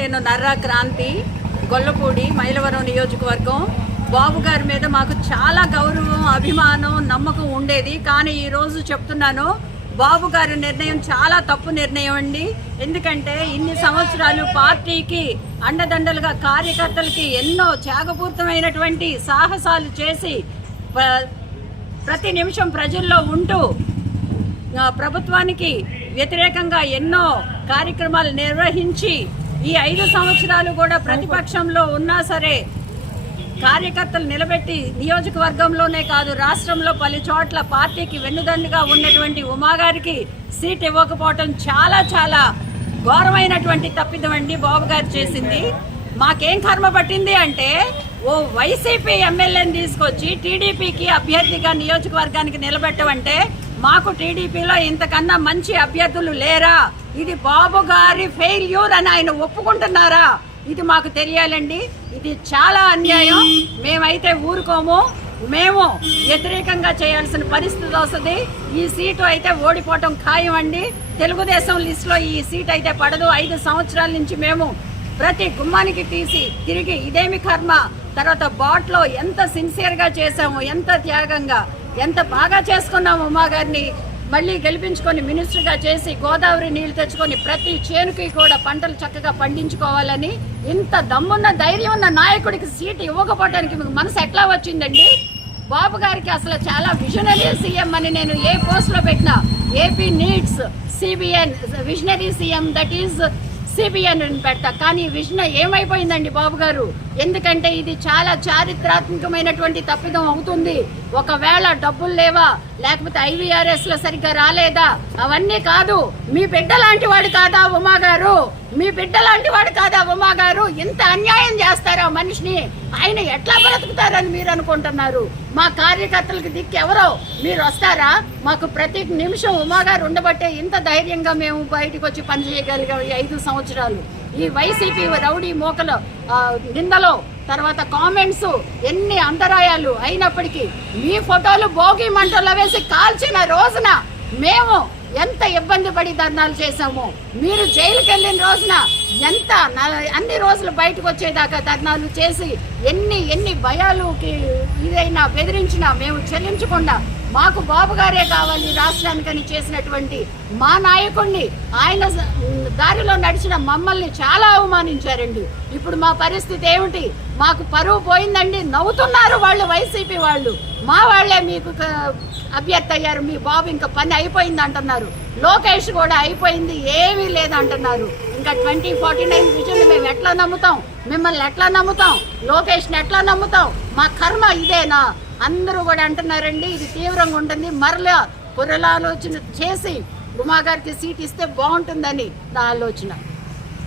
నేను నర్రా క్రాంతి, గొల్లపూడి, మైలవరం నియోజకవర్గం. బాబు గారి మీద మాకు చాలా గౌరవం, అభిమానం, నమ్మకం ఉండేది. కానీ ఈరోజు చెప్తున్నాను, బాబు గారి నిర్ణయం చాలా తప్పు నిర్ణయం అండి. ఎందుకంటే ఇన్ని సంవత్సరాలు పార్టీకి అండదండలుగా కార్యకర్తలకి ఎన్నో త్యాగపూరితమైనటువంటి సాహసాలు చేసి ప్రతి నిమిషం ప్రజల్లో ఉంటూ ప్రభుత్వానికి వ్యతిరేకంగా ఎన్నో కార్యక్రమాలు నిర్వహించి ఈ 5 సంవత్సరాలు కూడా ప్రతిపక్షంలో ఉన్నా సరే కార్యకర్తలు నిలబెట్టి నియోజకవర్గంలోనే కాదు రాష్ట్రంలో పలు చోట్ల పార్టీకి వెన్నుదన్నుగా ఉన్నటువంటి ఉమాగారికి సీట్ ఇవ్వకపోవటం చాలా చాలా ఘోరమైనటువంటి తప్పిదం అండి బాబు గారు చేసింది. మాకేం కర్మ పట్టింది అంటే ఓ వైసీపీ ఎమ్మెల్యేని తీసుకొచ్చి టీడీపీకి అభ్యర్థిగా నియోజకవర్గానికి నిలబెట్టమంటే మాకు టీడీపీలో ఇంతకన్నా మంచి అభ్యర్థులు లేరా? ఇది బాబు గారి ఫెయిల్యూర్ అని ఆయన ఒప్పుకుంటున్నారా? ఇది మాకు తెలియాలండి. ఇది చాలా అన్యాయం. మేమైతే ఊరుకోము. మేము వ్యతిరేకంగా చేయాల్సిన పరిస్థితి వస్తుంది. ఈ సీటు అయితే ఓడిపోవటం ఖాయం అండి. తెలుగుదేశం లిస్టులో ఈ సీట్ అయితే పడదు. 5 సంవత్సరాల నుంచి మేము ప్రతి గుమ్మానికి తిరిగి ఇదేమి కర్మ, తర్వాత బాట్లో ఎంత సిన్సియర్గా చేసాము, ఎంత త్యాగంగా, ఎంత బాగా చేసుకున్నాము. ఉమా గారిని మళ్ళీ గెలిపించుకొని మినిస్టర్గా చేసి గోదావరి నీళ్లు తెచ్చుకొని ప్రతి చేనుకి కూడా పంటలు చక్కగా పండించుకోవాలని ఇంత దమ్మున్న ధైర్యం ఉన్న నాయకుడికి సీటు ఇవ్వకపోవడానికి మీకు మనసు ఎట్లా వచ్చిందండి? బాబు గారికి అసలు చాలా విజనరీ సీఎం అని నేను ఏ పోస్ట్లో పెట్టినా AP needs CBN visionary CM, that is CBN అని పెడతా. కానీ విజన్ ఏమైపోయిందండి బాబు గారు? ఎందుకంటే ఇది చాలా చారిత్రాత్మకమైనటువంటి తప్పిదం అవుతుంది. ఒకవేళ డబ్బులు లేవా, లేకపోతే IVRS లో సరిగ్గా రాలేదా, అవన్నీ కాదు. మీ బిడ్డ లాంటి వాడు కాదా ఉమా గారు? మీ బిడ్డ లాంటి వాడు కాదా ఉమా గారు? ఇంత అన్యాయం చేస్తారా మనిషిని? ఆయన ఎట్లా బ్రతుకుతారని మీరు అనుకుంటున్నారు? మా కార్యకర్తలకు దిక్కు ఎవరో? మీరు వస్తారా? మాకు ప్రతి నిమిషం ఉమా గారు ఉండబట్టే ఇంత ధైర్యంగా మేము బయటకు వచ్చి పనిచేయగలిగాం ఈ 5 సంవత్సరాలు. ఈ వైసీపీ రౌడీ మోకల నిందలో తర్వాత కామెంట్స్ ఎన్ని అంతరాయాలు అయినప్పటికీ మీ ఫోటోలు భోగి మంటల్లో వేసి కాల్చిన రోజున మేము ఎంత ఇబ్బంది పడి ధర్నాలు చేశాము. మీరు జైలుకి వెళ్ళిన రోజున ఎంత అన్ని రోజులు బయటకు వచ్చేదాకా ధర్నాలు చేసి ఎన్ని భయాలుకి ఇదైనా బెదిరించినా మేము చెల్లించకుండా మాకు బాబు గారే కావాలి రాష్ట్రానికని చేసినటువంటి మా నాయకుడిని, ఆయన దారిలో నడిచిన మమ్మల్ని చాలా అవమానించారండి. ఇప్పుడు మా పరిస్థితి ఏమిటి? మాకు పరువు పోయిందండి. నవ్వుతున్నారు వాళ్ళు, వైసీపీ వాళ్ళు. మా వాళ్లే మీకు అభ్యర్థి అయ్యారు, మీ బాబు ఇంకా పని అయిపోయింది అంటున్నారు. లోకేష్ కూడా అయిపోయింది, ఏమీ లేదంటున్నారు. ఇంకా 2049 విజన్ మేము ఎట్లా నమ్ముతాం? మిమ్మల్ని ఎట్లా నమ్ముతాం? లోకేష్ని ఎట్లా నమ్ముతాం? మా కర్మ ఇదేనా? అందరూ కూడా అంటున్నారండి. ఇది తీవ్రంగా ఉంటుంది. మరలా పునరాలోచన చేసి ఉమా గారికి సీట్ ఇస్తే బాగుంటుందని నా ఆలోచన.